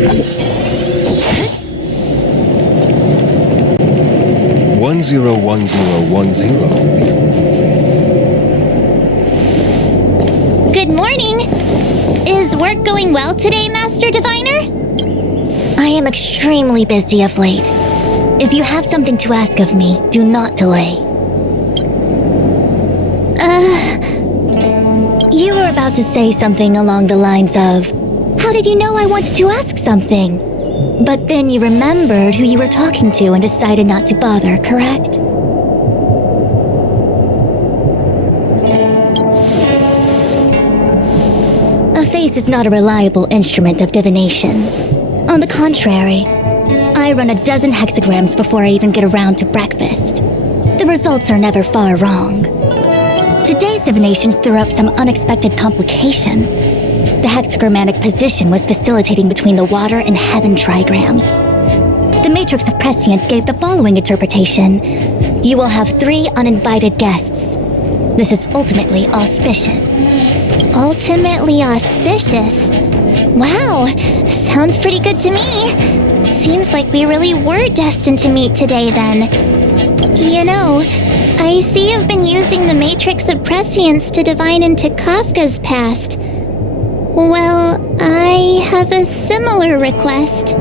101010. Good morning! Is work going well today, Master Diviner? I am extremely busy of late. If you have something to ask of me, do not delay. You were about to say something along the lines of, how did you know I wanted to ask something? But then you remembered who you were talking to and decided not to bother, correct? A face is not a reliable instrument of divination. On the contrary, I run a dozen hexagrams before I even get around to breakfast. The results are never far wrong. Today's divinations threw up some unexpected complications. The hexagrammatic position was facilitating between the water and heaven trigrams. The matrix of prescience gave the following interpretation. You will have 3 uninvited guests. This is ultimately auspicious. Ultimately auspicious? Wow, sounds pretty good to me. Seems like we really were destined to meet today then. You know, I see you've been using the matrix of prescience to divine into Kafka's past. Well, I have a similar request.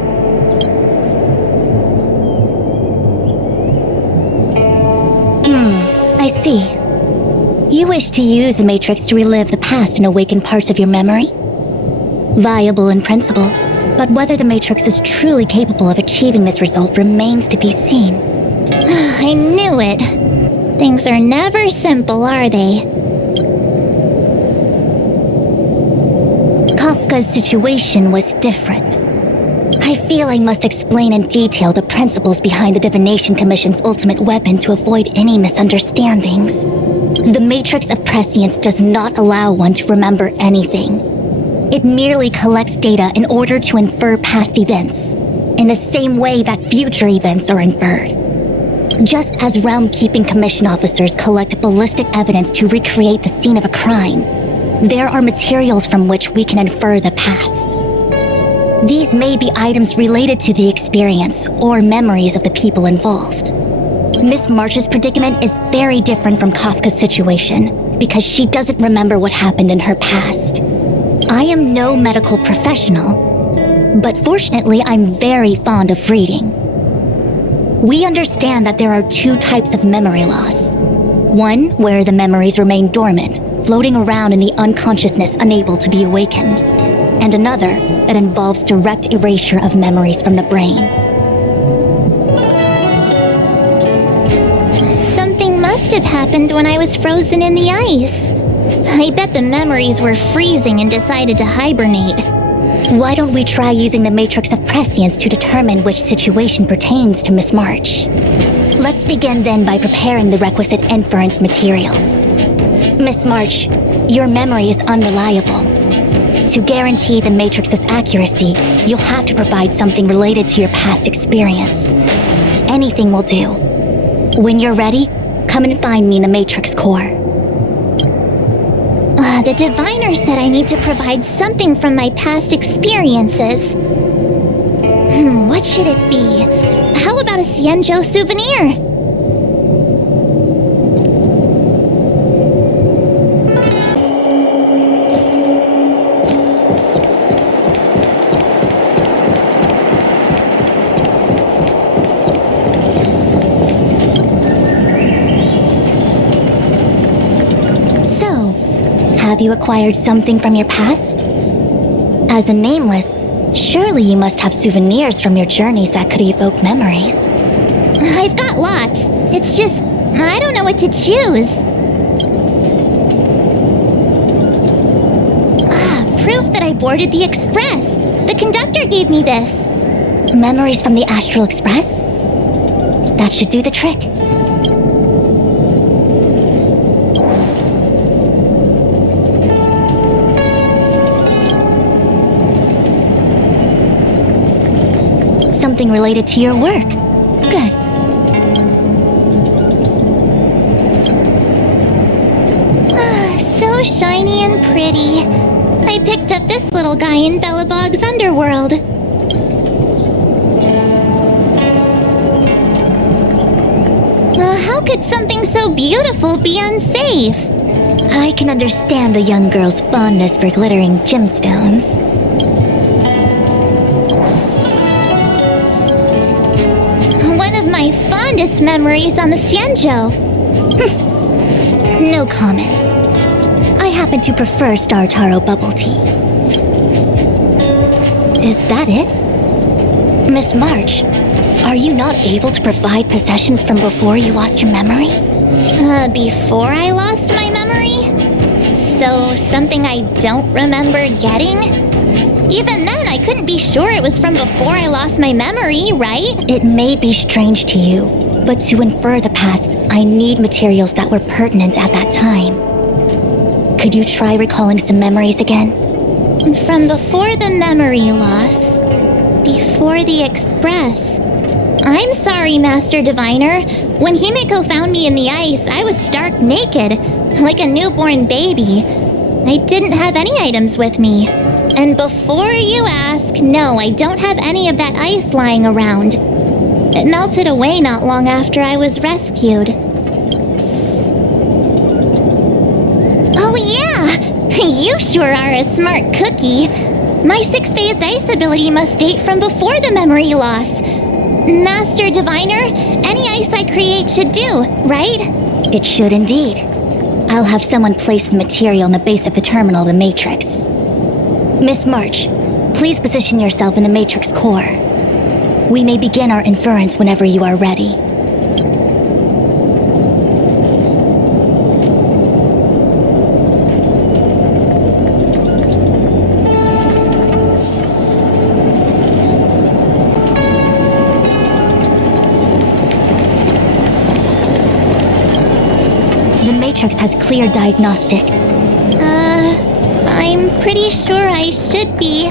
I see. You wish to use the matrix to relive the past and awaken parts of your memory? Viable in principle, but whether the matrix is truly capable of achieving this result remains to be seen. I knew it. Things are never simple, are they? Kafka's situation was different. I feel I must explain in detail the principles behind the Divination Commission's ultimate weapon to avoid any misunderstandings. The Matrix of Prescience does not allow one to remember anything. It merely collects data in order to infer past events, in the same way that future events are inferred. Just as Realm-Keeping Commission officers collect ballistic evidence to recreate the scene of a crime, there are materials from which we can infer the past. These may be items related to the experience or memories of the people involved. Miss March's predicament is very different from Kafka's situation because she doesn't remember what happened in her past. I am no medical professional, but fortunately I'm very fond of reading. We understand that there are 2 types of memory loss. One where the memories remain dormant, floating around in the unconsciousness unable to be awakened, and another that involves direct erasure of memories from the brain. Something must have happened when I was frozen in the ice. I bet the memories were freezing and decided to hibernate. Why don't we try using the Matrix of Prescience to determine which situation pertains to Miss March? Let's begin then by preparing the requisite inference materials. Miss March, your memory is unreliable. To guarantee the Matrix's accuracy, you'll have to provide something related to your past experience. Anything will do. When you're ready, come and find me in the Matrix core. The diviner said I need to provide something from my past experiences. What should it be? How about a Xianzhou souvenir? Have you acquired something from your past? As a nameless, surely you must have souvenirs from your journeys that could evoke memories. I've got lots. It's just, I don't know what to choose. Proof that I boarded the express. The conductor gave me this. Memories from the Astral Express? That should do the trick. Something related to your work. Good. So shiny and pretty. I picked up this little guy in Belobog's underworld. How could something so beautiful be unsafe? I can understand a young girl's fondness for glittering gemstones. One of my fondest memories on the Xianzhou. No comment. I happen to prefer Star Taro bubble tea. Is that it? Miss March, are you not able to provide possessions from before you lost your memory? Before I lost my memory? So, something I don't remember getting? Even then, I couldn't be sure it was from before I lost my memory, right? It may be strange to you, but to infer the past, I need materials that were pertinent at that time. Could you try recalling some memories again? From before the memory loss. Before the Express. I'm sorry, Master Diviner. When Himiko found me in the ice, I was stark naked, like a newborn baby. I didn't have any items with me. And before you ask, no, I don't have any of that ice lying around. It melted away not long after I was rescued. Oh yeah! You sure are a smart cookie. My 6-phased ice ability must date from before the memory loss. Master Diviner, any ice I create should do, right? It should indeed. I'll have someone place the material in the base of the terminal, the Matrix. Miss March, please position yourself in the Matrix core. We may begin our inference whenever you are ready. The Matrix has clear diagnostics. I'm pretty sure I should be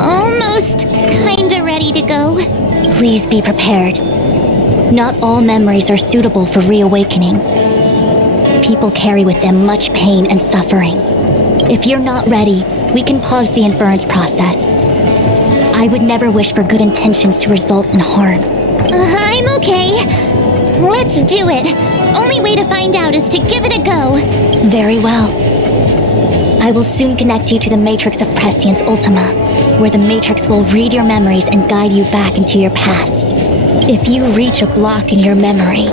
almost kinda ready to go. Please be prepared. Not all memories are suitable for reawakening. People carry with them much pain and suffering. If you're not ready, we can pause the inference process. I would never wish for good intentions to result in harm. I'm okay. Let's do it. Only way to find out is to give it a go. Very well. I will soon connect you to the Matrix of Prescience Ultima, where the Matrix will read your memories and guide you back into your past. If you reach a block in your memory,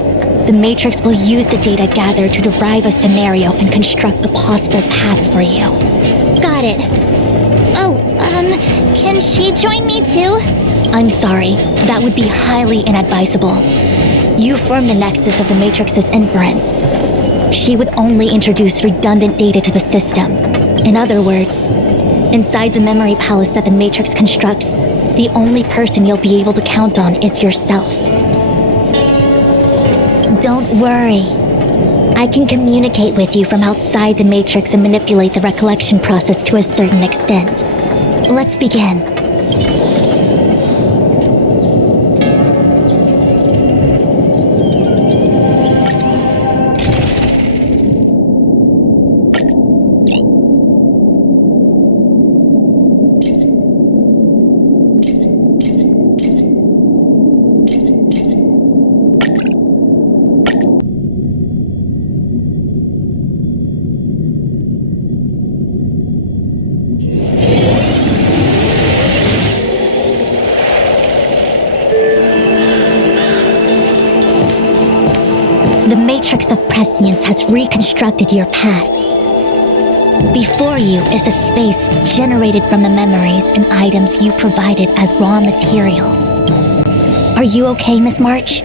the Matrix will use the data gathered to derive a scenario and construct a possible past for you. Got it. Oh, can she join me too? I'm sorry, that would be highly inadvisable. You form the nexus of the Matrix's inference. She would only introduce redundant data to the system. In other words, inside the memory palace that the Matrix constructs, the only person you'll be able to count on is yourself. Don't worry. I can communicate with you from outside the Matrix and manipulate the recollection process to a certain extent. Let's begin. The Matrix of Prescience has reconstructed your past. Before you is a space generated from the memories and items you provided as raw materials. Are you okay, Miss March?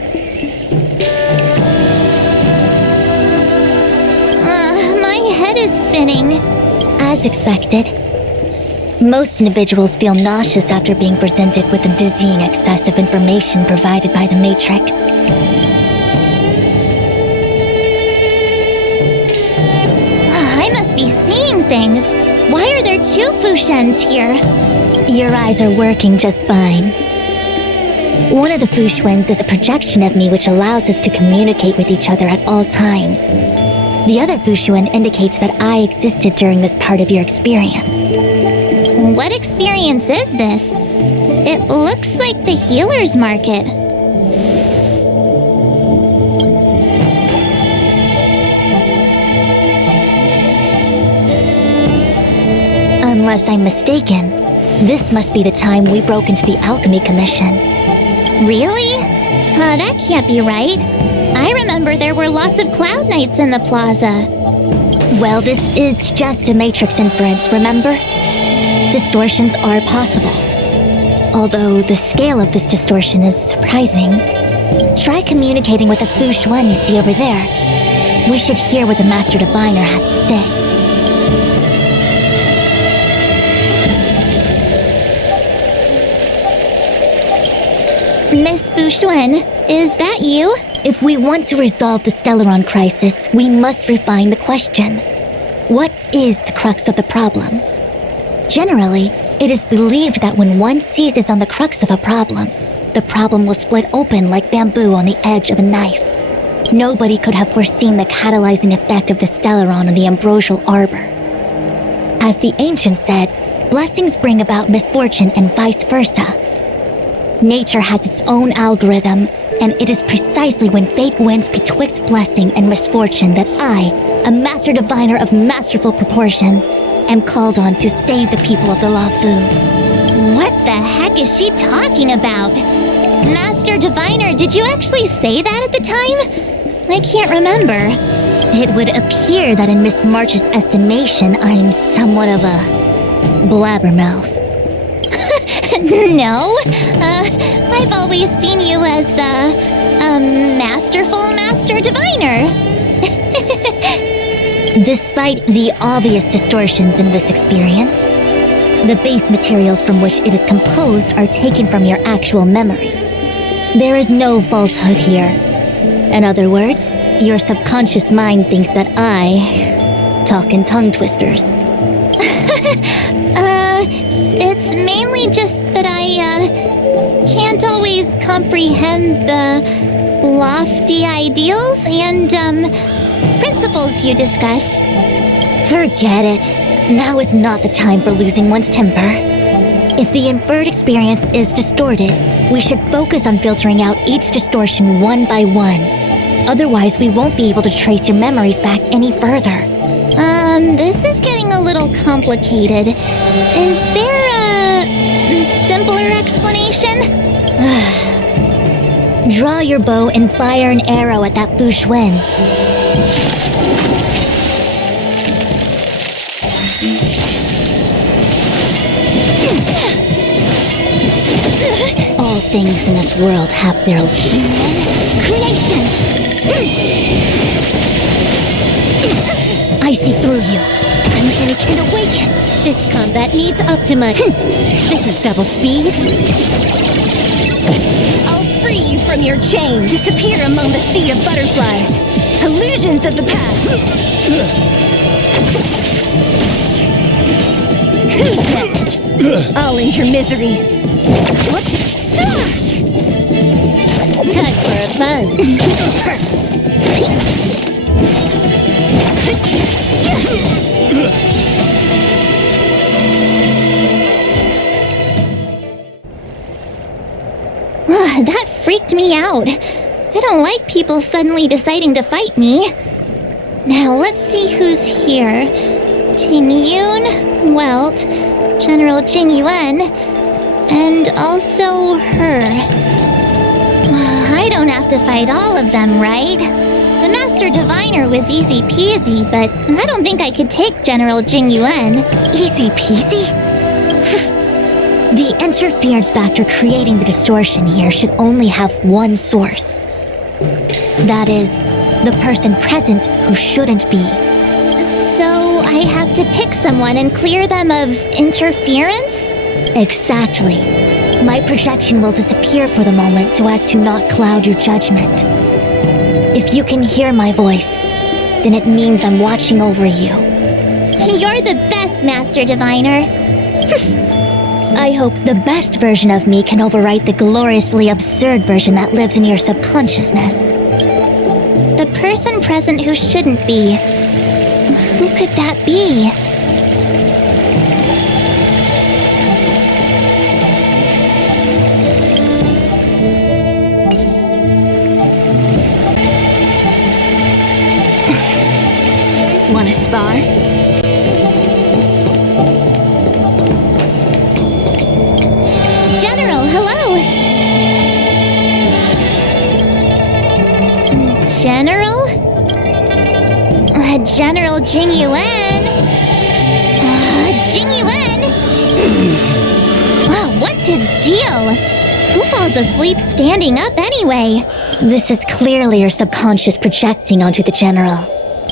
My head is spinning. As expected. Most individuals feel nauseous after being presented with the dizzying excess of information provided by the Matrix. I must be seeing things. Why are there two Fushens here? Your eyes are working just fine. One of the Fushens is a projection of me which allows us to communicate with each other at all times. The other Fushuen indicates that I existed during this part of your experience. What experience is this? It looks like the healer's market. Unless I'm mistaken, this must be the time we broke into the Alchemy Commission. Really? That can't be right. I remember there were lots of Cloud Knights in the plaza. Well, this is just a Matrix inference, remember? Distortions are possible. Although the scale of this distortion is surprising. Try communicating with the Fu Xuan you see over there. We should hear what the Master Diviner has to say. Miss Fu Xuan, is that you? If we want to resolve the Stellaron crisis, we must refine the question. What is the crux of the problem? Generally, it is believed that when one seizes on the crux of a problem, the problem will split open like bamboo on the edge of a knife. Nobody could have foreseen the catalyzing effect of the Stellaron on the ambrosial arbor. As the ancients said, blessings bring about misfortune and vice versa. Nature has its own algorithm, and it is precisely when fate wins betwixt blessing and misfortune that I, a Master Diviner of masterful proportions, am called on to save the people of the Luofu. What the heck is she talking about? Master Diviner, did you actually say that at the time? I can't remember. It would appear that in Miss March's estimation, I'm somewhat of a blabbermouth. No, I've always seen you as a masterful Master Diviner. Despite the obvious distortions in this experience, the base materials from which it is composed are taken from your actual memory. There is no falsehood here. In other words, your subconscious mind thinks that I talk in tongue twisters. It's mainly just that I, can't always comprehend the lofty ideals and, principles you discuss. Forget it. Now is not the time for losing one's temper. If the inferred experience is distorted, we should focus on filtering out each distortion one by one. Otherwise, we won't be able to trace your memories back any further. This is getting a little complicated. Is there a simpler explanation? Draw your bow and fire an arrow at that Fu Xuan. All things in this world have their creations. I see through you. Unhurried and awaken. This combat needs Optima. This is double speed. I'll free you from your chain. Disappear among the sea of butterflies. Illusions of the past. Who's next? I'll end your misery. What? Time for a buzz. That freaked me out. I don't like people suddenly deciding to fight me. Now let's see who's here. Ting Yun, Welt, General Jing Yuan, and also her. I don't have to fight all of them, right? The Master Diviner was easy peasy, but I don't think I could take General Jing Yuan. Easy peasy? The interference factor creating the distortion here should only have one source. That is, the person present who shouldn't be. So I have to pick someone and clear them of interference? Exactly. My projection will disappear for the moment so as to not cloud your judgment. If you can hear my voice, then it means I'm watching over you. You're the best, Master Diviner. I hope the best version of me can overwrite the gloriously absurd version that lives in your subconsciousness. The person present who shouldn't be. Who could that be? Wanna spar? General Jing Yuan. Jing Yuan? What's his deal? Who falls asleep standing up anyway? This is clearly your subconscious projecting onto the General.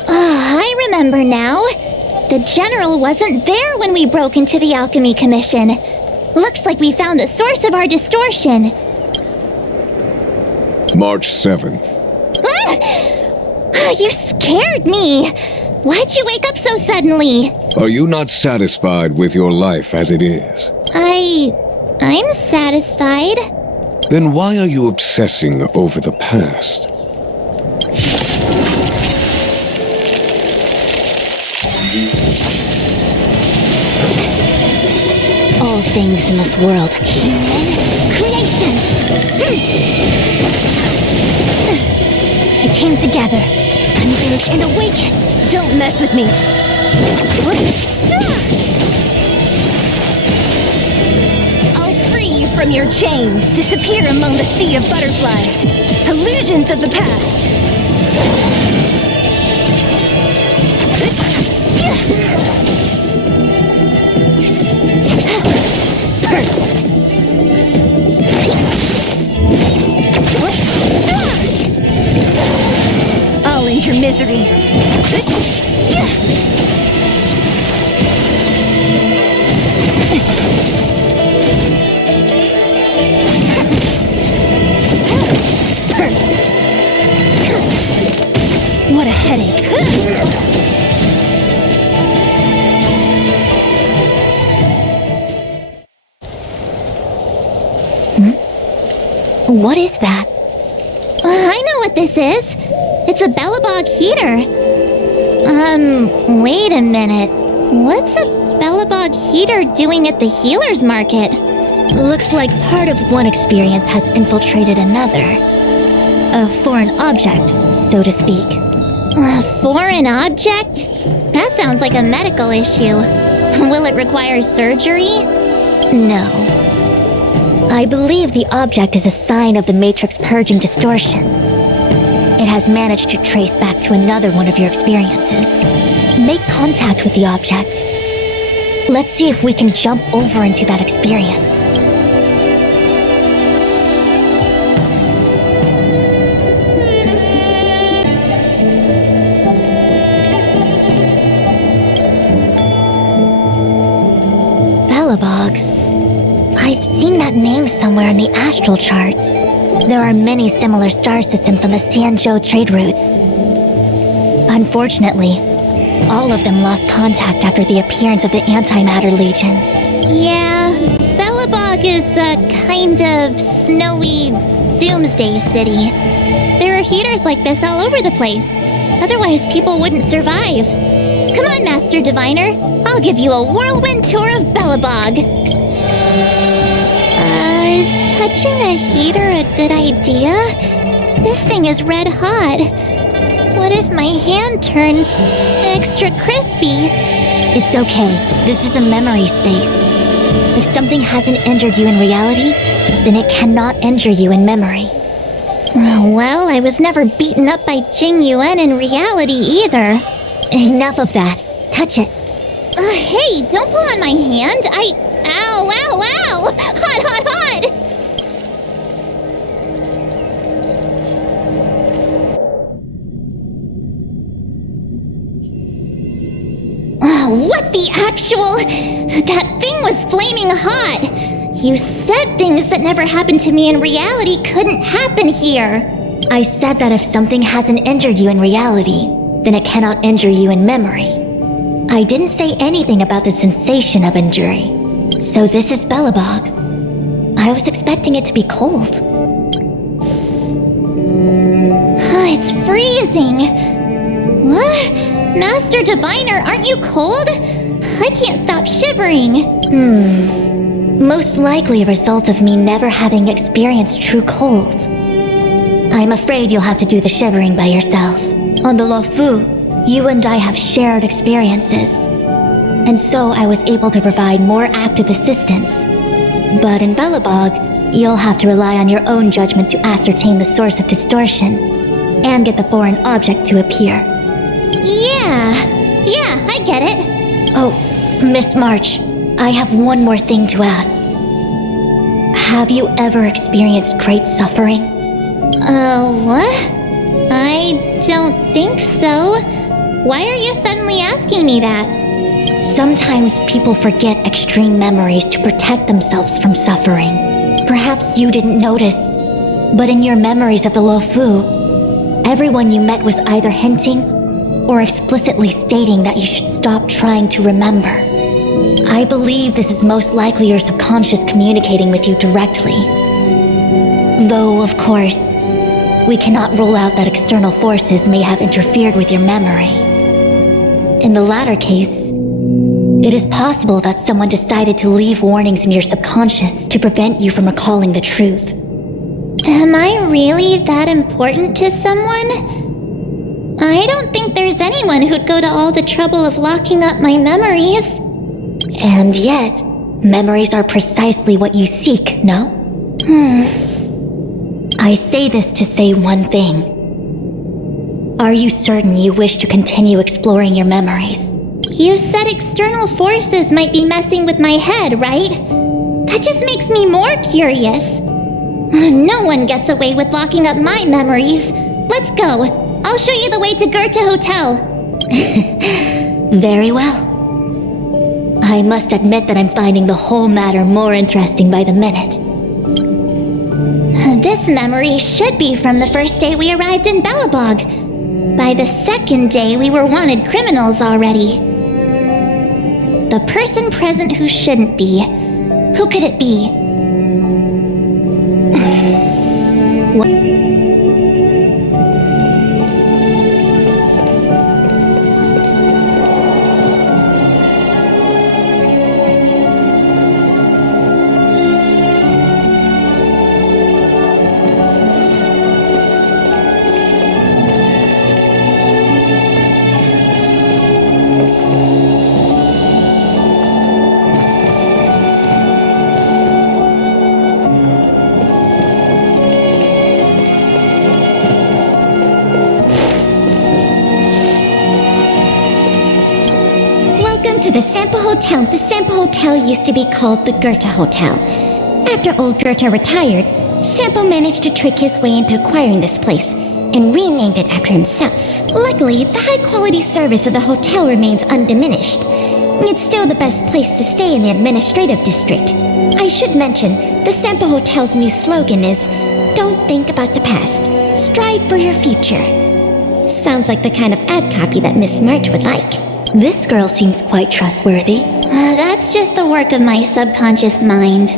I remember now. The General wasn't there when we broke into the Alchemy Commission. Looks like we found the source of our distortion. March 7th. You scared me. Why'd you wake up so suddenly? Are you not satisfied with your life as it is? I'm satisfied. Then why are you obsessing over the past? All things in this world, Human creations. it came together. Converge and awaken. Don't mess with me. I'll free you from your chains. Disappear among the sea of butterflies. Illusions of the past. I'll end your misery. What a headache. What is that? I know what this is. It's a Bellabog heater. Wait a minute. What's a Bellabog heater doing at the healer's market? Looks like part of one experience has infiltrated another. A foreign object, so to speak. A foreign object? That sounds like a medical issue. Will it require surgery? No. I believe the object is a sign of the Matrix purging distortion. It has managed to trace back to another one of your experiences. Make contact with the object. Let's see if we can jump over into that experience. Bellabog. I've seen that name somewhere in the astral charts. There are many similar star systems on the Xianzhou trade routes. Unfortunately, all of them lost contact after the appearance of the Antimatter Legion. Yeah, Bellabog is a kind of snowy doomsday city. There are heaters like this all over the place. Otherwise, people wouldn't survive. Come on, Master Diviner. I'll give you a whirlwind tour of Bellabog. Is touching a heater a good idea? This thing is red hot. What if my hand turns extra crispy? It's okay. This is a memory space. If something hasn't injured you in reality, then it cannot injure you in memory. Well, I was never beaten up by Jing Yuan in reality either. Enough of that. Touch it. Hey, don't pull on my hand. Ow, ow, ow! Hot, hot, hot! What the actual? That thing was flaming hot! You said things that never happened to me in reality couldn't happen here. I said that if something hasn't injured you in reality, then it cannot injure you in memory. I didn't say anything about the sensation of injury. So this is Bellabog. I was expecting it to be cold. It's freezing. What? Master Diviner, aren't you cold? I can't stop shivering. Most likely a result of me never having experienced true cold. I'm afraid you'll have to do the shivering by yourself. On the Luofu, you and I have shared experiences. And so I was able to provide more active assistance. But in Bellabog, you'll have to rely on your own judgment to ascertain the source of distortion and get the foreign object to appear. Yeah, I get it. Oh, Miss March, I have one more thing to ask. Have you ever experienced great suffering? What? I don't think so. Why are you suddenly asking me that? Sometimes people forget extreme memories to protect themselves from suffering. Perhaps you didn't notice, but in your memories of the Luofu, everyone you met was either hinting or explicitly stating that you should stop trying to remember. I believe this is most likely your subconscious communicating with you directly. Though, of course, we cannot rule out that external forces may have interfered with your memory. In the latter case, it is possible that someone decided to leave warnings in your subconscious to prevent you from recalling the truth. Am I really that important to someone? I don't think there's anyone who'd go to all the trouble of locking up my memories. And yet, memories are precisely what you seek, no? I say this to say one thing. Are you certain you wish to continue exploring your memories? You said external forces might be messing with my head, right? That just makes me more curious. No one gets away with locking up my memories. Let's go. I'll show you the way to Goethe Hotel. Very well. I must admit that I'm finding the whole matter more interesting by the minute. This memory should be from the first day we arrived in Belobog. By the second day, we were wanted criminals already. The person present who shouldn't be. Who could it be? To the Sampo Hotel. The Sampo Hotel used to be called the Goethe Hotel. After old Goethe retired, Sampo managed to trick his way into acquiring this place and renamed it after himself. Luckily, the high-quality service of the hotel remains undiminished. It's still the best place to stay in the administrative district. I should mention, the Sampo Hotel's new slogan is, "Don't think about the past, strive for your future." Sounds like the kind of ad copy that Miss March would like. This girl seems quite trustworthy. That's just the work of my subconscious mind.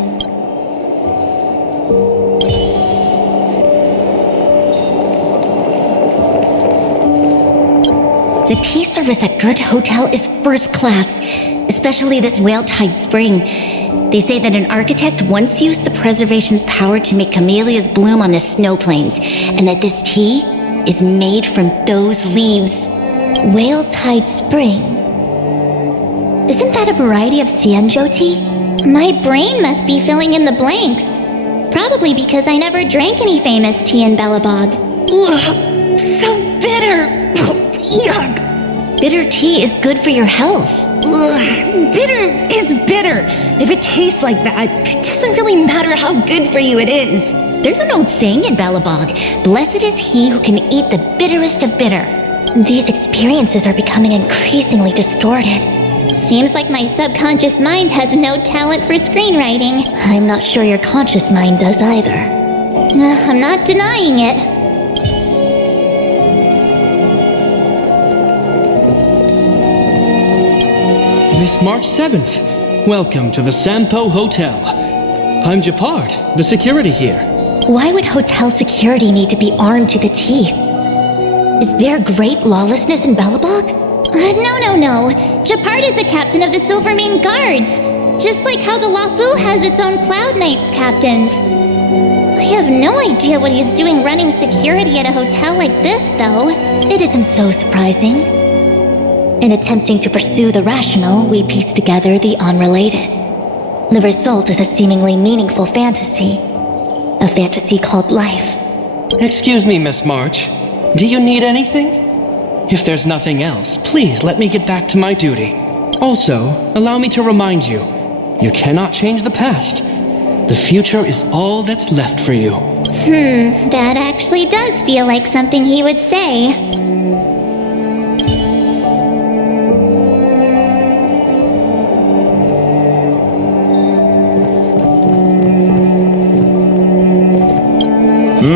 The tea service at Goethe Hotel is first class, especially this Whale-Tide Spring. They say that an architect once used the preservation's power to make camellias bloom on the snow plains, and that this tea is made from those leaves. Whale-Tide Spring. Isn't that a variety of Xianzhou tea? My brain must be filling in the blanks. Probably because I never drank any famous tea in Belobog. Ugh, so bitter! Yuck! Bitter tea is good for your health. Ugh, bitter is bitter. If it tastes like that, it doesn't really matter how good for you it is. There's an old saying in Belobog, "Blessed is he who can eat the bitterest of bitter." These experiences are becoming increasingly distorted. Seems like my subconscious mind has no talent for screenwriting. I'm not sure your conscious mind does either. I'm not denying it. Miss March 7th, welcome to the Sampo Hotel. I'm Japard, the security here. Why would hotel security need to be armed to the teeth? Is there great lawlessness in Belobog? No. Japard is the captain of the Silvermane Guards. Just like how the Luofu has its own Cloud Knights captains. I have no idea what he's doing running security at a hotel like this, though. It isn't so surprising. In attempting to pursue the rational, we piece together the unrelated. The result is a seemingly meaningful fantasy. A fantasy called life. Excuse me, Miss March. Do you need anything? If there's nothing else, please let me get back to my duty. Also, allow me to remind you, you cannot change the past. The future is all that's left for you. That actually does feel like something he would say.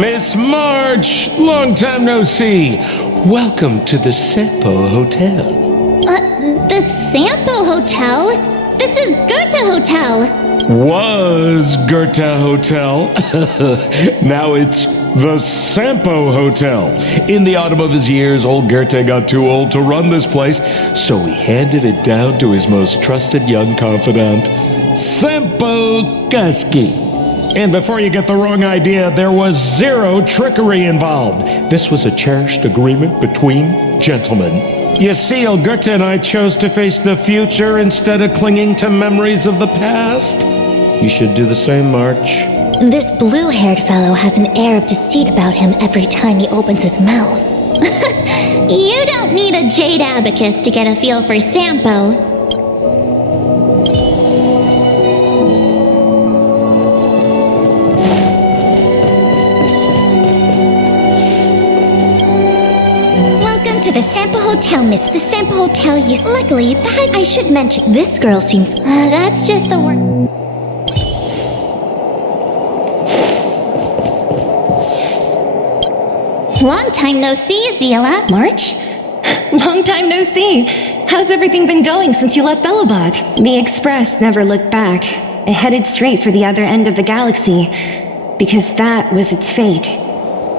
Miss March, long time no see. Welcome to the Sampo Hotel. The Sampo Hotel? This is Goethe Hotel. Was Goethe Hotel. Now it's the Sampo Hotel. In the autumn of his years, old Goethe got too old to run this place, so he handed it down to his most trusted young confidant, Sampo Kuski. And before you get the wrong idea, there was zero trickery involved. This was a cherished agreement between gentlemen. You see, old Goethe and I chose to face the future instead of clinging to memories of the past. You should do the same, March. This blue-haired fellow has an air of deceit about him every time he opens his mouth. You don't need a jade abacus to get a feel for Sampo. To the Sampo Hotel, miss. The Sampo Hotel used... Luckily, I should mention... This girl seems... That's just the word. Long time no see, Zila. March? Long time no see. How's everything been going since you left Belobog? The Express never looked back. It headed straight for the other end of the galaxy, because that was its fate.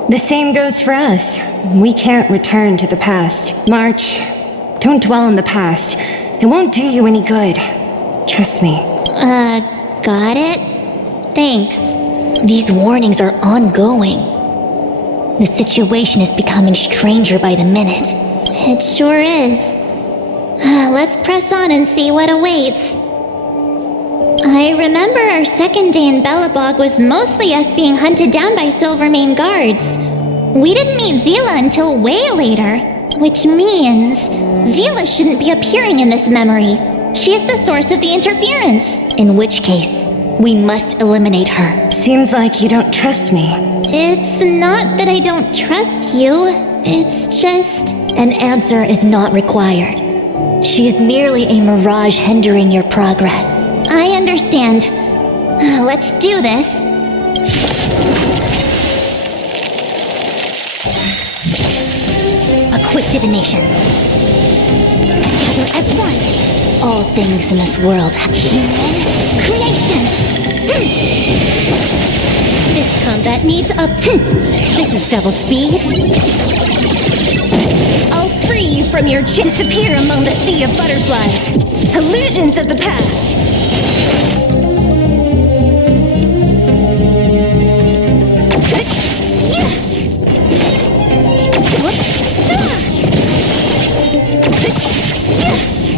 The same goes for us. We can't return to the past. March, don't dwell on the past. It won't do you any good. Trust me. Got it? Thanks. These warnings are ongoing. The situation is becoming stranger by the minute. It sure is. Let's press on and see what awaits. I remember our second day in Belobog was mostly us being hunted down by Silvermane guards. We didn't meet Zila until way later, which means Zila shouldn't be appearing in this memory. She's the source of the interference. In which case, we must eliminate her. Seems like you don't trust me. It's not that I don't trust you. It's just... An answer is not required. She is merely a mirage hindering your progress. I understand. Let's do this. A quick divination. Together as one. All things in this world have human creations. This combat needs up. This is double speed. I'll free you from your disappear among the sea of butterflies. Illusions of the past.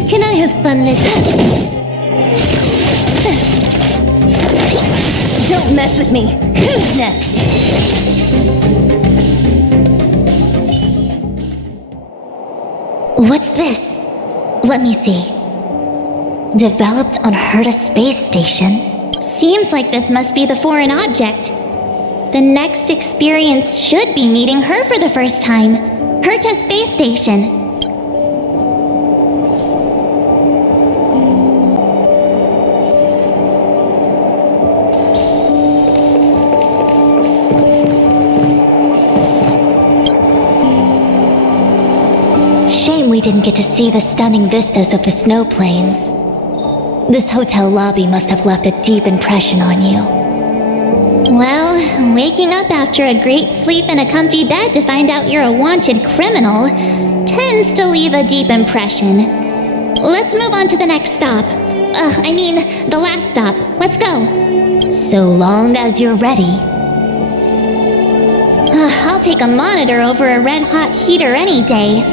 Can I have fun this Don't mess with me. Who's next? What's this? Let me see. Developed on Herta Space Station. Seems like this must be the foreign object. The next experience should be meeting her for the first time. Herta Space Station. Shame we didn't get to see the stunning vistas of the snow plains. This hotel lobby must have left a deep impression on you. Well, waking up after a great sleep in a comfy bed to find out you're a wanted criminal tends to leave a deep impression. Let's move on to the next stop. The last stop. Let's go. So long as you're ready. I'll take a monitor over a red-hot heater any day.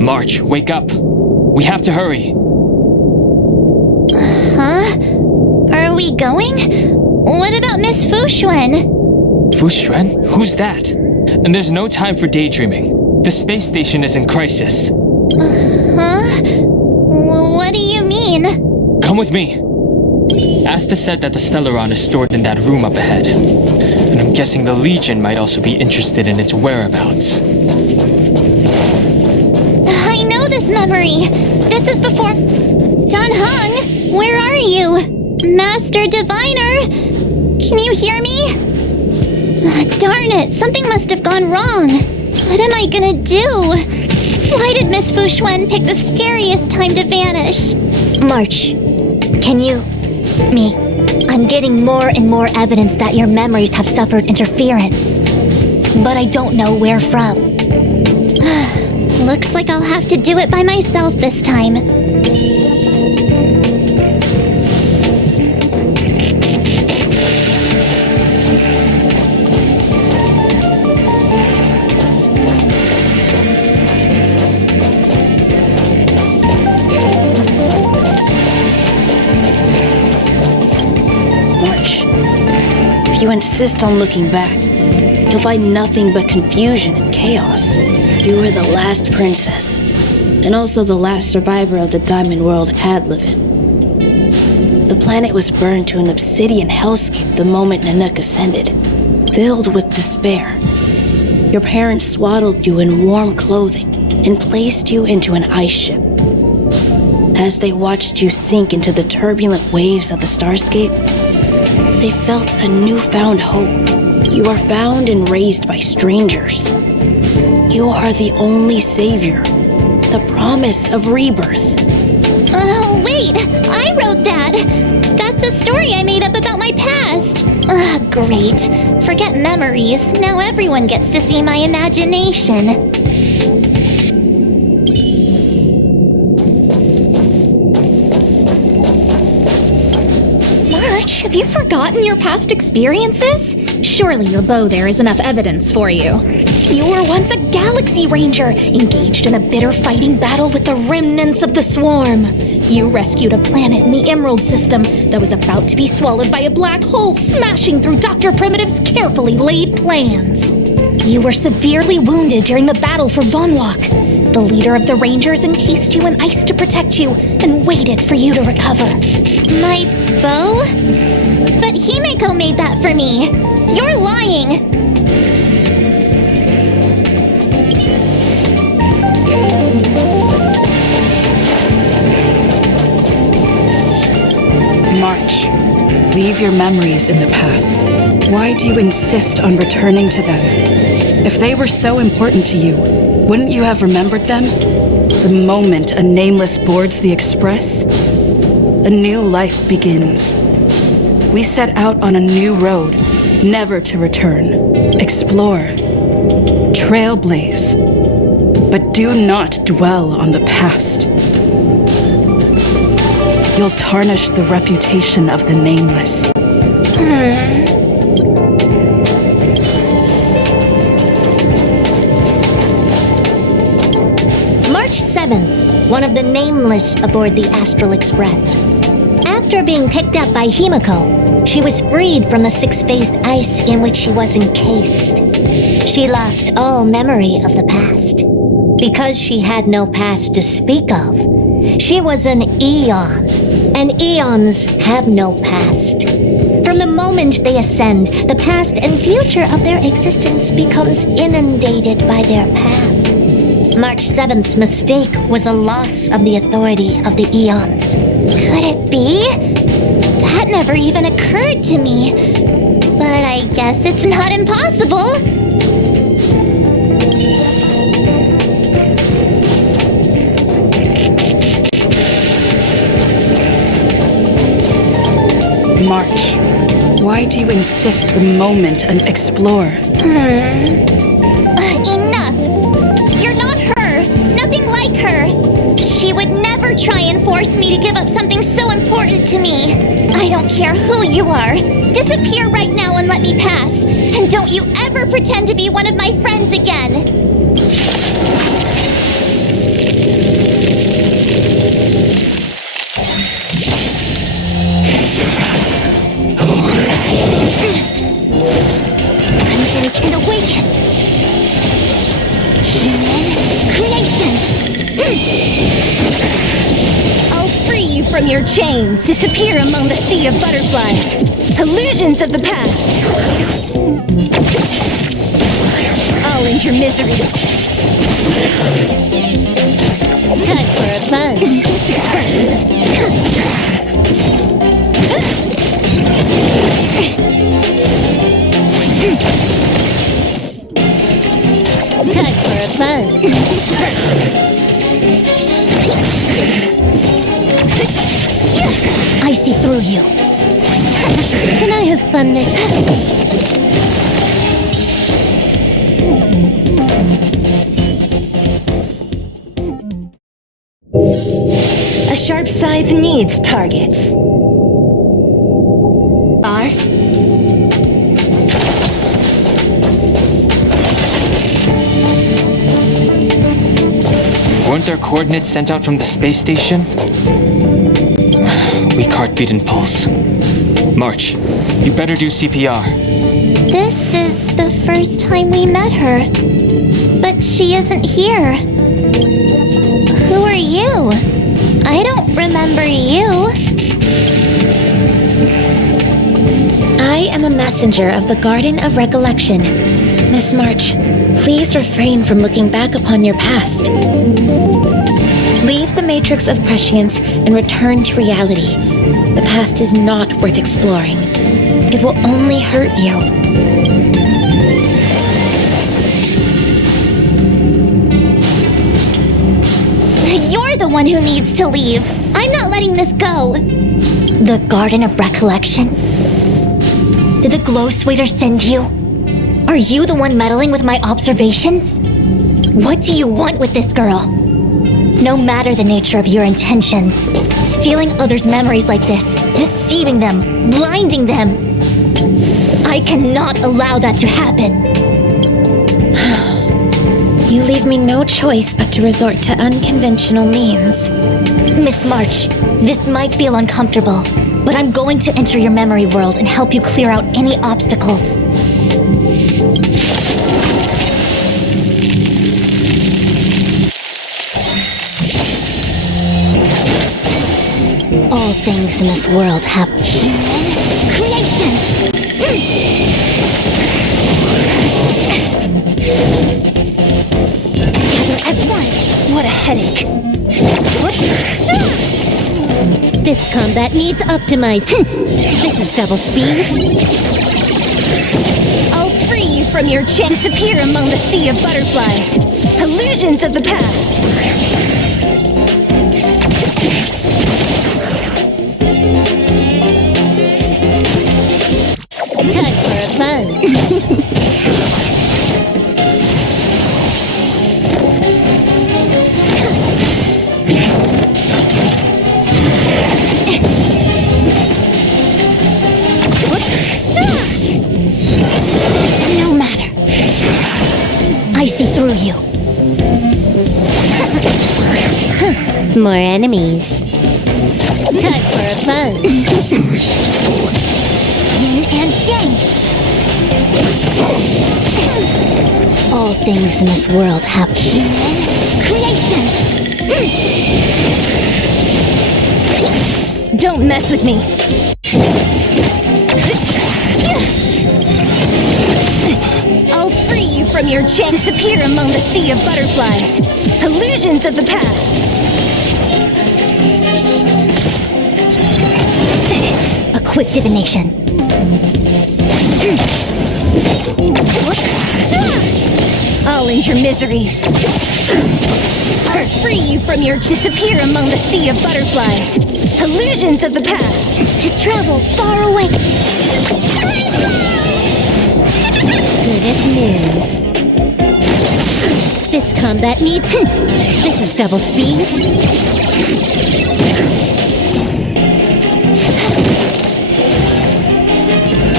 March, wake up. We have to hurry. Are we going? What about Miss Fuxuan? Fuxuan? Who's that? And there's no time for daydreaming. The space station is in crisis. What do you mean? Come with me. Asta said that the Stellaron is stored in that room up ahead. And I'm guessing the Legion might also be interested in its whereabouts. I know this memory. This is before... Danheng, where are you? Master Diviner? Can you hear me? Darn it, something must have gone wrong. What am I gonna do? Why did Miss Fuxuan pick the scariest time to vanish? March, can you... Me. I'm getting more and more evidence that your memories have suffered interference. But I don't know where from. Looks like I'll have to do it by myself this time. If you insist on looking back, you'll find nothing but confusion and chaos. You were the last princess, and also the last survivor of the Diamond World Adlevin. The planet was burned to an obsidian hellscape the moment Nanook ascended, filled with despair. Your parents swaddled you in warm clothing and placed you into an ice ship. As they watched you sink into the turbulent waves of the starscape, they felt a newfound hope. You are found and raised by strangers. You are the only savior, the promise of rebirth. Oh, wait! I wrote that! That's a story I made up about my past! Great. Forget memories. Now everyone gets to see my imagination. Have you forgotten your past experiences? Surely your bow there is enough evidence for you. You were once a Galaxy Ranger, engaged in a bitter fighting battle with the remnants of the Swarm. You rescued a planet in the Emerald System that was about to be swallowed by a black hole, smashing through Dr. Primitive's carefully laid plans. You were severely wounded during the battle for Vonwalk. The leader of the Rangers encased you in ice to protect you and waited for you to recover. My bow? But Himeko made that for me. You're lying. March. Leave your memories in the past. Why do you insist on returning to them? If they were so important to you, wouldn't you have remembered them? The moment a nameless boards the express, a new life begins. We set out on a new road, never to return. Explore, trailblaze, but do not dwell on the past. You'll tarnish the reputation of the nameless. March 7th, one of the nameless aboard the Astral Express. After being picked up by Himeko, she was freed from the six-faced ice in which she was encased. She lost all memory of the past. Because she had no past to speak of, she was an eon, and eons have no past. From the moment they ascend, the past and future of their existence becomes inundated by their path. March 7th's mistake was the loss of the authority of the eons. Could it be? That never even occurred to me. But I guess it's not impossible. March. Why do you insist the moment and explore? Enough! You're not her! Nothing like her! She would never try and force me to give up something so important to me. I don't care who you are. Disappear right now and let me pass. And don't you ever pretend to be one of my friends again. I'll free you from your chains, disappear among the sea of butterflies. Illusions of the past. I'll end your misery. Time for a buzz. Time for a buzz. I see through you. Can I have fun this time? A sharp scythe needs targets. R. Weren't there coordinates sent out from the space station? Weak heartbeat and pulse. March, you better do CPR. This is the first time we met her. But she isn't here. Who are you? I don't remember you. I am a messenger of the Garden of Recollection. Miss March, please refrain from looking back upon your past. Leave the matrix of prescience and return to reality. The past is not worth exploring. It will only hurt you. You're the one who needs to leave. I'm not letting this go. The Garden of Recollection? Did the Glow Sweeter send you? Are you the one meddling with my observations? What do you want with this girl? No matter the nature of your intentions, stealing others' memories like this, deceiving them, blinding them, I cannot allow that to happen. You leave me no choice but to resort to unconventional means. Miss March, this might feel uncomfortable, but I'm going to enter your memory world and help you clear out any obstacles. All things in this world have creations. Together as one. What a headache. This combat needs optimized. This is double speed. I'll free you from your chains, disappear among the sea of butterflies. Illusions of the past. Time for a buzz. No matter. I see through you. More enemies. Time for a buzz. Yin and yang. All things in this world have creations. Don't mess with me. I'll free you from your chains, disappear among the sea of butterflies. Illusions of the past. A quick divination. I'll end your misery. I'll free you from your disappear among the sea of butterflies. Illusions of the past. To travel far away. Good as new. This combat needs. This is double speed.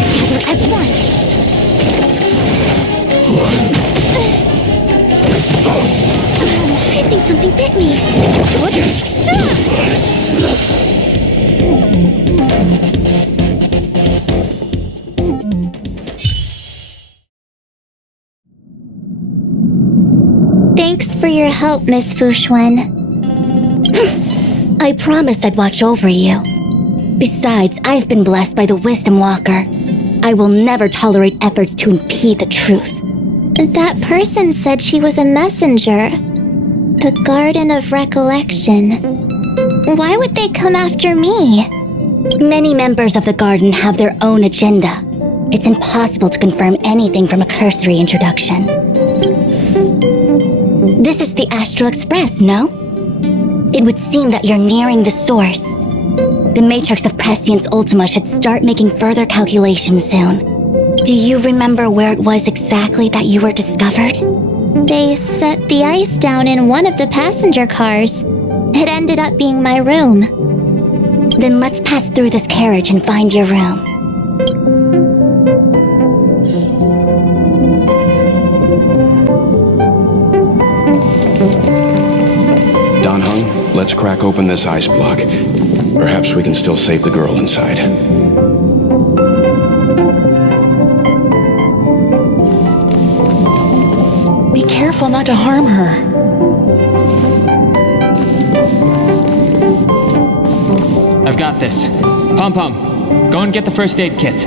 Together as one. I think something bit me. Thanks for your help, Miss Fushuen. I promised I'd watch over you. Besides, I've been blessed by the Wisdom Walker. I will never tolerate efforts to impede the truth. That person said she was a messenger. The Garden of Recollection. Why would they come after me? Many members of the Garden have their own agenda. It's impossible to confirm anything from a cursory introduction. This is the Astral Express, no? It would seem that you're nearing the source. The matrix of Prescience Ultima should start making further calculations soon. Do you remember where it was exactly that you were discovered? They set the ice down in one of the passenger cars. It ended up being my room. Then let's pass through this carriage and find your room. Danheng, let's crack open this ice block. Perhaps we can still save the girl inside. Be careful not to harm her. I've got this. Pom Pom, go and get the first aid kit.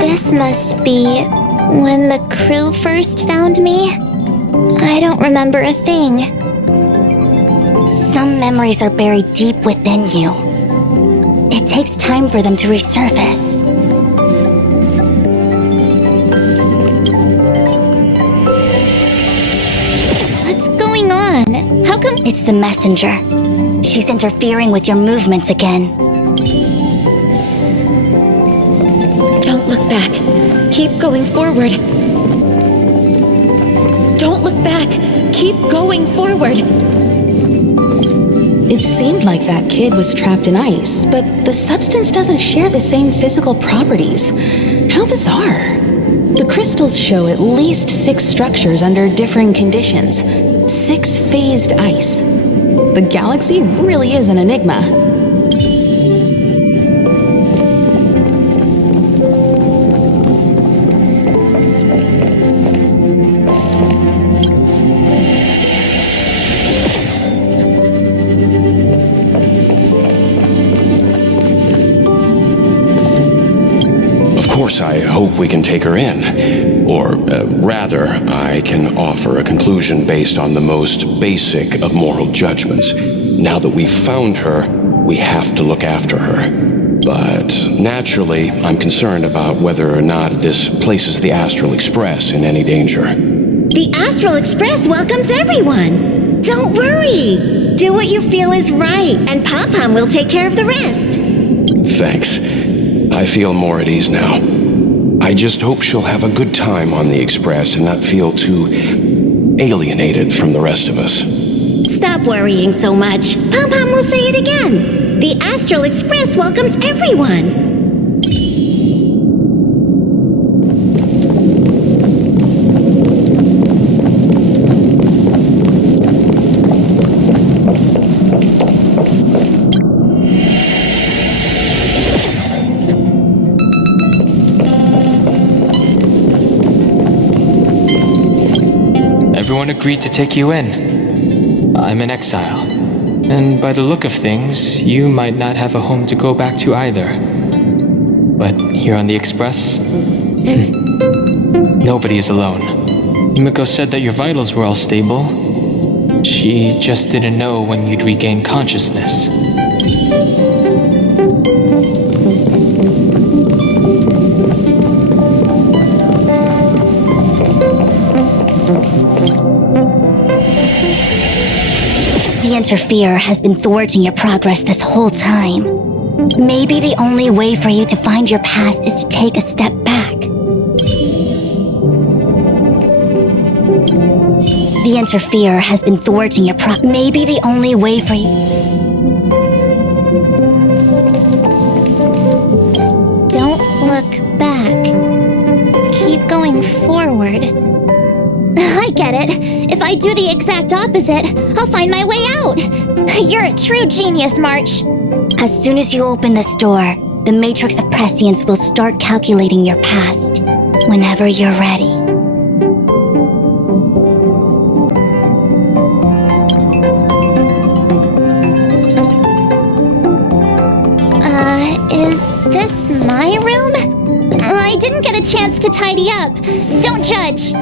This must be when the crew first found me. I don't remember a thing. Some memories are buried deep within you. It takes time for them to resurface. What's going on? How come— It's the messenger. She's interfering with your movements again. Don't look back. Keep going forward. Don't look back. Keep going forward. It seemed like that kid was trapped in ice, but the substance doesn't share the same physical properties. How bizarre. The crystals show at least 6 structures under differing conditions. 6 phased ice. The galaxy really is an enigma. I hope we can take her in. Or, rather, I can offer a conclusion based on the most basic of moral judgments. Now that we've found her, we have to look after her. But, naturally, I'm concerned about whether or not this places the Astral Express in any danger. The Astral Express welcomes everyone. Don't worry. Do what you feel is right, and Pom-Pom will take care of the rest. Thanks. I feel more at ease now. I just hope she'll have a good time on the Express and not feel too alienated from the rest of us. Stop worrying so much. Pom-Pom will say it again. The Astral Express welcomes everyone. Everyone agreed to take you in. I'm in exile. And by the look of things, you might not have a home to go back to either. But here on the Express, nobody is alone. Yumiko said that your vitals were all stable. She just didn't know when you'd regain consciousness. The Interferer has been thwarting your progress this whole time. Maybe the only way for you to find your past is to take a step back. The Interferer has been thwarting your Maybe the only way for you... Don't look back. Keep going forward. I get it. If I do the exact opposite, I'll find my way out. You're a true genius, March. As soon as you open this door, the Matrix of Prescience will start calculating your past whenever you're ready. Is this my room? I didn't get a chance to tidy up. Don't judge.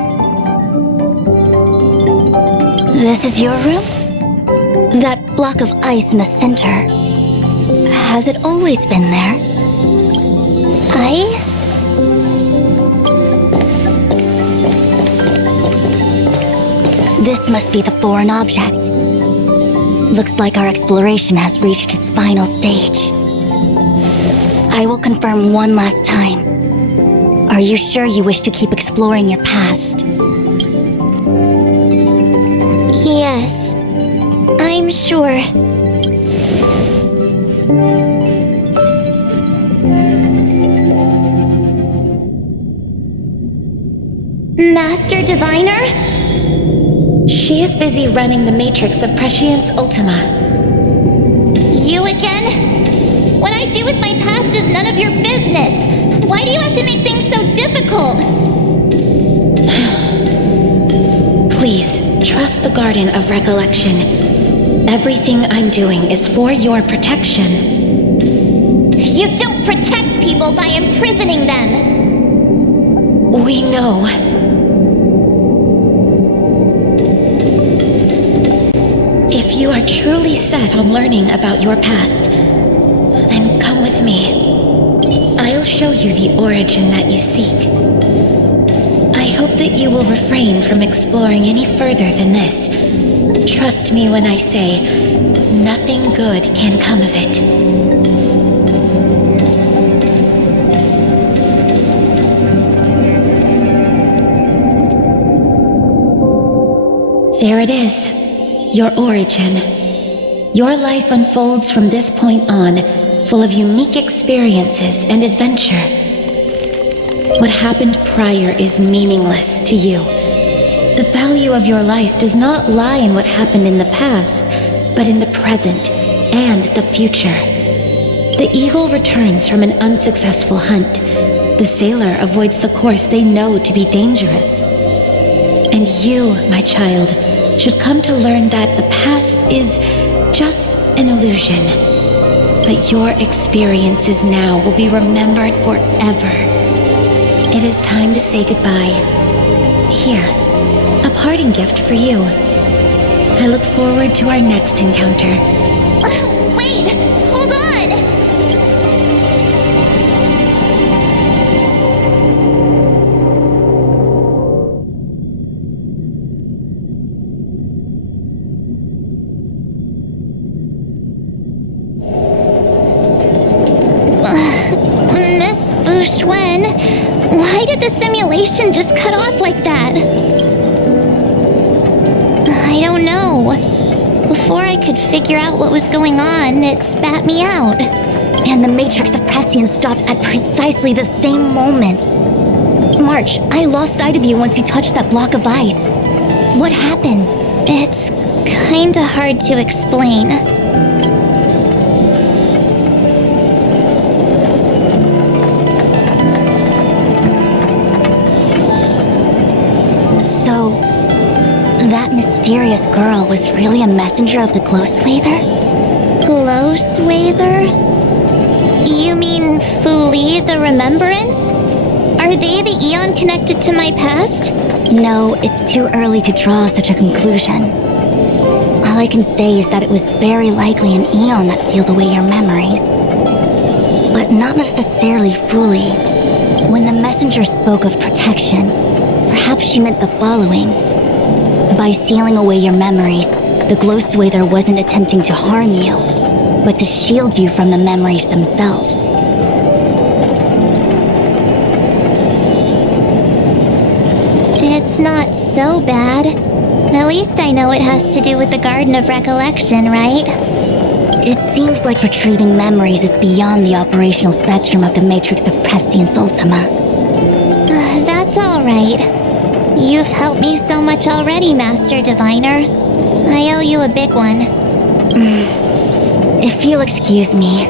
This is your room? That block of ice in the center. Has it always been there? Ice? This must be the foreign object. Looks like our exploration has reached its final stage. I will confirm one last time. Are you sure you wish to keep exploring your past? Yes, I'm sure. Master Diviner? She is busy running the Matrix of Prescience Ultima. You again? What I do with my past is none of your business. Why do you have to make things so difficult? Please, trust the Garden of Recollection. Everything I'm doing is for your protection. You don't protect people by imprisoning them. We know. If you are truly set on learning about your past, then come with me. I'll show you the origin that you seek. I hope that you will refrain from exploring any further than this. Trust me when I say, nothing good can come of it. There it is, your origin. Your life unfolds from this point on, full of unique experiences and adventure. What happened prior is meaningless to you. The value of your life does not lie in what happened in the past, but in the present and the future. The eagle returns from an unsuccessful hunt. The sailor avoids the course they know to be dangerous. And you, my child, should come to learn that the past is just an illusion. But your experiences now will be remembered forever. It is time to say goodbye. Here, a parting gift for you. I look forward to our next encounter. Wait! Hold on! Miss Fushuen, why did the simulation just cut off like that? I don't know. Before I could figure out what was going on, it spat me out. And the Matrix of Prescience stopped at precisely the same moment. March, I lost sight of you once you touched that block of ice. What happened? It's kinda hard to explain. So, that mysterious girl was really a messenger of the Glow Swather? Glow Swather? You mean Fuli the Remembrance? Are they the Eon connected to my past? No, it's too early to draw such a conclusion. All I can say is that it was very likely an Eon that sealed away your memories. But not necessarily Fuli. When the messenger spoke of protection, perhaps she meant the following. By sealing away your memories, the Glow Swather wasn't attempting to harm you, but to shield you from the memories themselves. It's not so bad. At least I know it has to do with the Garden of Recollection, right? It seems like retrieving memories is beyond the operational spectrum of the Matrix of Prescience Ultima. That's all right. You've helped me so much already, Master Diviner. I owe you a big one. If you'll excuse me,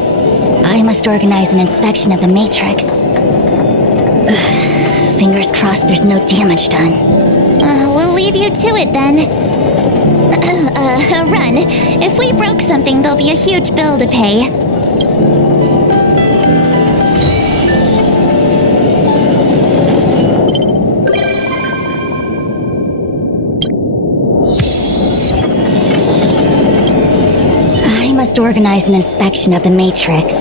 I must organize an inspection of the Matrix. Fingers crossed there's no damage done. We'll leave you to it then. Run. If we broke something, there'll be a huge bill to pay. I must organize an inspection of the Matrix.